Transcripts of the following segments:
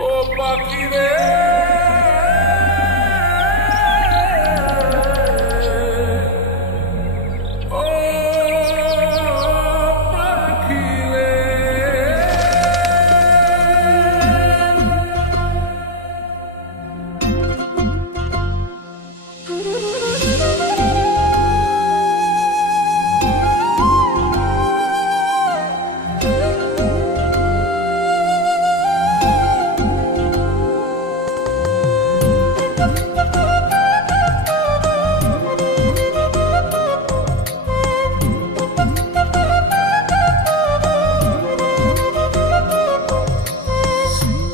ও পাখি রে ও পাখি রে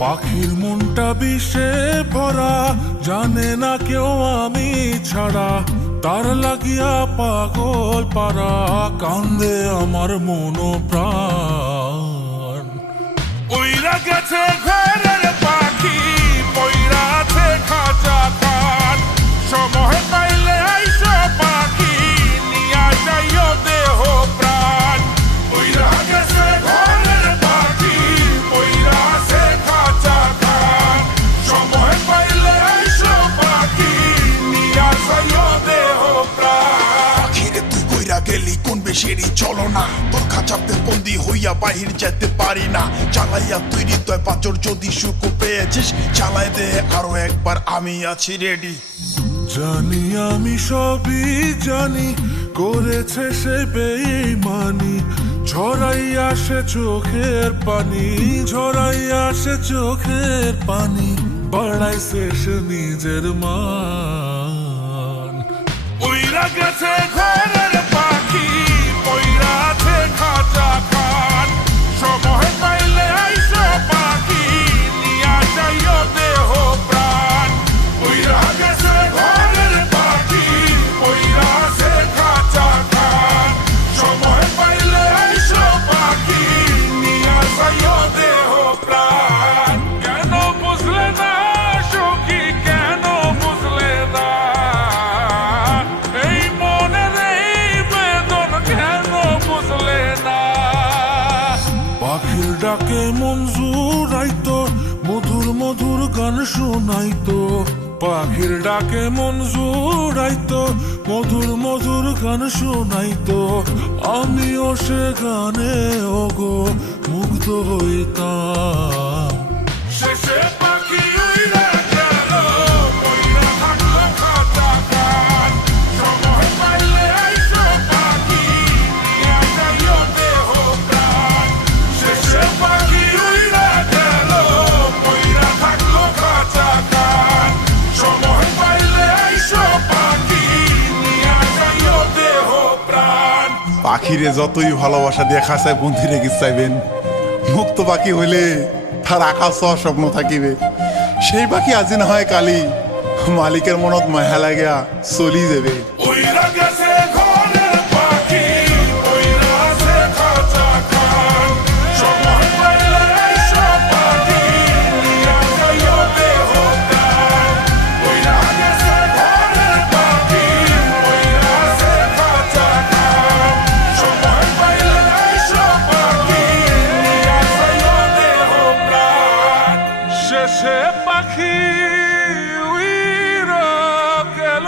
পাখির মনটা বিষে ভরা, জানে না কেউ আমি ছাড়া, তার লাগিয়া পাগল পারা, কান্দে আমার মন প্রাণ। উইরা গেছে ঘরের পাখি, পইরা আছে খাঁচা খাট, সময় পাইলে আইসো পাখি, নিয়া যাইও দেহ প্রাণ। উইরা গেছে ঘরের পাখি, পইরা আছে খাঁচা খাট, সময় পাইলে আইসো পাখি, নিয়া যাইও দেহ প্রাণ। পাখিরে তুই কইরা গেলি কোন বেশেরই চলো না, তোর খাঁচাতে বন্দি হইয়া বাহির যেতে পারি না। চালাইয়া তুই হৃদয় পাচর, যদি সুখ পেয়েছিস চালাই দে আরো একবার, আমি আছি রেডি। জানি আমি সবই জানি, করেছে সে বেঈমানি, ঝরাইয়া সে চোখের পানি, ঝরাইয়া সে চোখের পানি, বাড়াইছে সে নিজের মান। উইরা গেছে ঘরের পাখি, পইরা আছে খাঁচা খাট, সময় পাইলে আইসো পাখি, নিয়া যাইও দেহ প্রাণ। উইরা গেছে ঘরের পাখি, পইরা আছে খাঁচা খাট, সময় পাইলে আইসো পাখি, নিয়া যাইও দেহ প্রাণ। কেন বুঝলে না সখী, কেন বুঝলে না এই মনের এই বেদন, কেন বুঝলে না? পাখির ডাকে মন জুড়াইতো, মধুর মধুর গান শোনাইতো, পাখির ডাকে মন জুড়াইতো, মধুর মধুর গান শোনাইতো, আমিও সে গানে ওগো মুগ্ধ হইতাম। শেষে পাখি উইরা গেল, পইরা থাকলো খাঁচা খাট, সময় পাইলে আইসো পাখি, নিয়া যাইও দেহ প্রাণ। শেষে পাখি উইরা গেল, পইরা থাকলো খাঁচা খাট, সময় পাইলে আইসো পাখি, নিয়া যাইও দেহ প্রাণ। পাখিরে যতই ভালোবাসা দিয়ে খাঁচায় বন্দি রেখে চাইবেন, মুক্ত পাখি হইলে তার আকাশ হওয়ার স্বপ্ন থাকিবে। সেই পাখি আজি না হয় কালি, মালিকের মনত মায়া লাগিয়া চলি যাবে। উইরা গেছে ঘরের পাখি, পইরা আছে খাঁচা খাট, সময় পাইলে আইসো পাখি, নিয়া যাইও দেহ প্রাণ। উইরা গেছে ঘরের পাখি, পইরা আছে খাঁচা খাট, সময় পাইলে আইসো পাখি, নিয়া যাইও দেহ প্রাণ। শেষে পাখি উইরা গেল,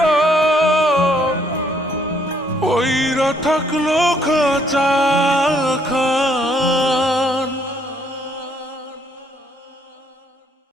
পইরা থাকলো খাঁচা খাট।